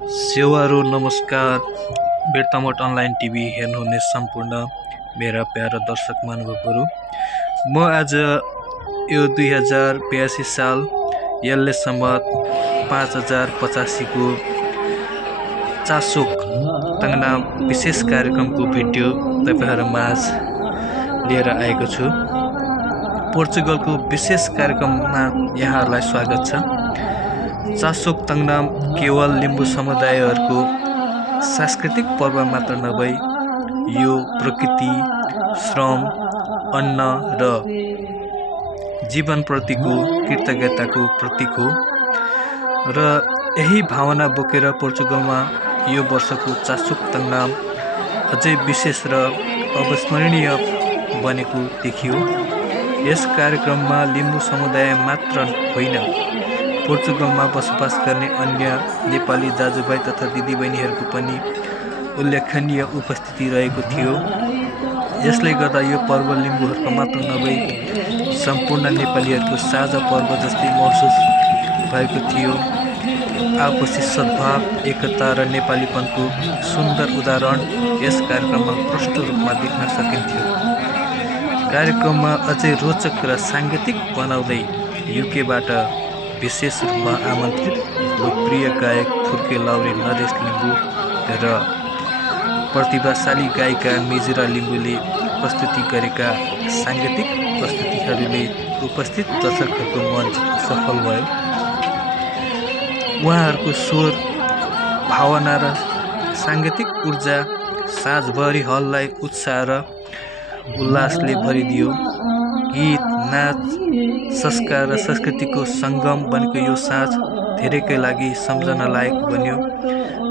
सेवाहरू नमस्कार। बेर्तामोट online TV हेर्नुहुने सम्पूर्ण मेरा प्यारा दर्शक महानुभावहरू, म आज यो 2082 साल यसले सम्मत 5085 को चासोक तंगना विशेष कार्यक्रमको भिडियो तपाईहरु माझ लिएर आएको छु। पोर्चुगलको विशेष कार्यक्रममा यहाँहरूलाई स्वागत छ। चासोक तंगनाम केवल लिम्बू समुदायहरूको सांस्कृतिक पर्व मात्र नभई यो प्रकृति, श्रम, अन्न र जीवनप्रतिको कृतज्ञताको प्रतीक हो र यही भावना बोकेर पोर्चुगलमा यो वर्षको चासोक तंगनाम अझै विशेष र अविस्मरणीय बनेको देखियो। यस कार्यक्रममा लिम्बू समुदाय मात्र होइन, पोर्चुगलमा बसोबास गर्ने अन्य नेपाली दाजुभाइ तथा दिदीबहिनीहरूको पनि उल्लेखनीय उपस्थिति रहेको थियो। यसले गर्दा यो पर्व लिम्बूहरूको मात्र नभई सम्पूर्ण नेपालीहरूको साझा पर्व जस्तै महसुस भएको थियो। आपसी सद्भाव, एकता र नेपालीपनको सुन्दर उदाहरण यस कार्यक्रममा प्रष्ट रूपमा देख्न सकिन्थ्यो। कार्यक्रममा अझै रोचक र सांगीतिक बनाउँदै युकेबाट विशेष रूपमा आमन्त्रित लोकप्रिय गायक फुर्के लाउरे नरेश लिम्बू र प्रतिभाशाली गायिका मिजुरा लिम्बूले प्रस्तुति गरेका सांगीतिक प्रस्तुतिहरूले उपस्थित दर्शकहरूको मन जित्न सफल भयो। उहाँहरूको स्वर, भावना र सांगीतिक ऊर्जा साँझभरि हललाई उत्साह र उल्लासले भरिदियो। गीत, नाच, संस्कार र संस्कृतिको सङ्गम बनेको यो साँझ धेरैकै लागि सम्झना लायक बन्यो।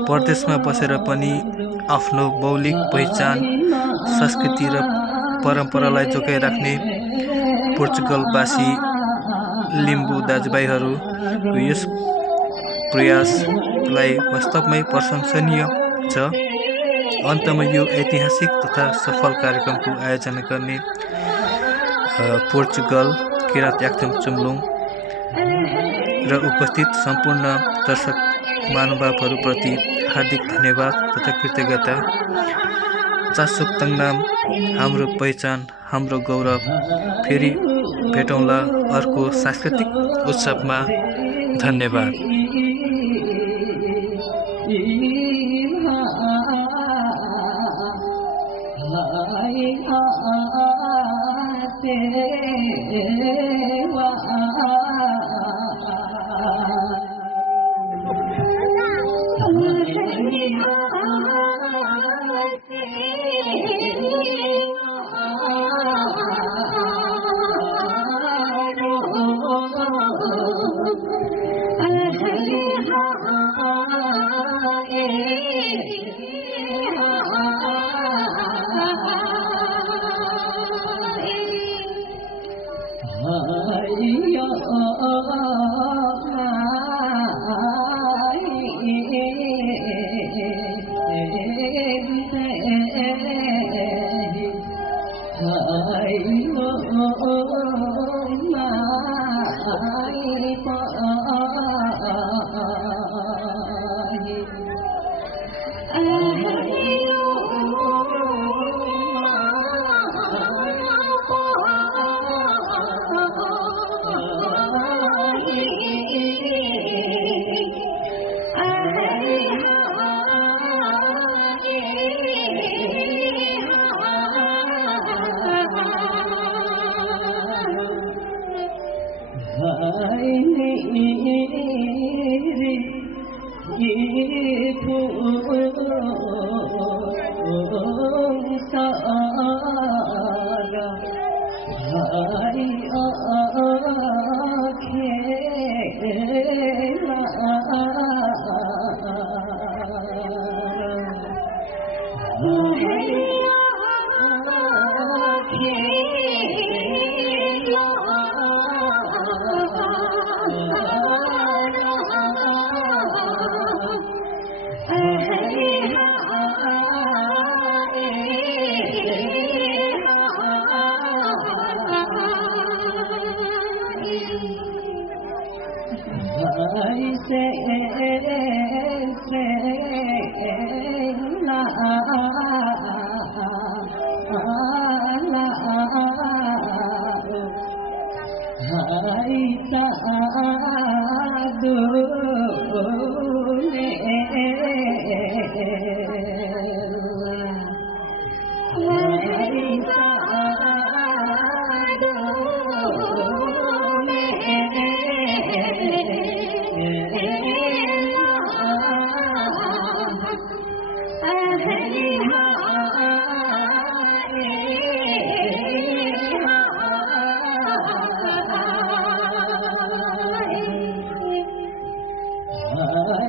परदेशमा बसेर पनि आफ्नो मौलिक पहिचान, संस्कृति र परम्परालाई जोगाइराख्ने पोर्चुगलवासी लिम्बू दाजुभाइहरूको यस प्रयासलाई वास्तवमै प्रशंसनीय छ। अन्तमा यो ऐतिहासिक तथा सफल कार्यक्रमको आयोजना गर्ने पोर्चुगल, किरात याक्थम चुम्लुङ र उपस्थित सम्पूर्ण दर्शक महानुभावहरूप्रति हार्दिक धन्यवाद तथा कृतज्ञता। चासोक तंगनाम हाम्रो पहिचान, हाम्रो गौरव। फेरि भेटौँला अर्को सांस्कृतिक उत्सवमा। धन्यवाद।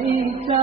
Aita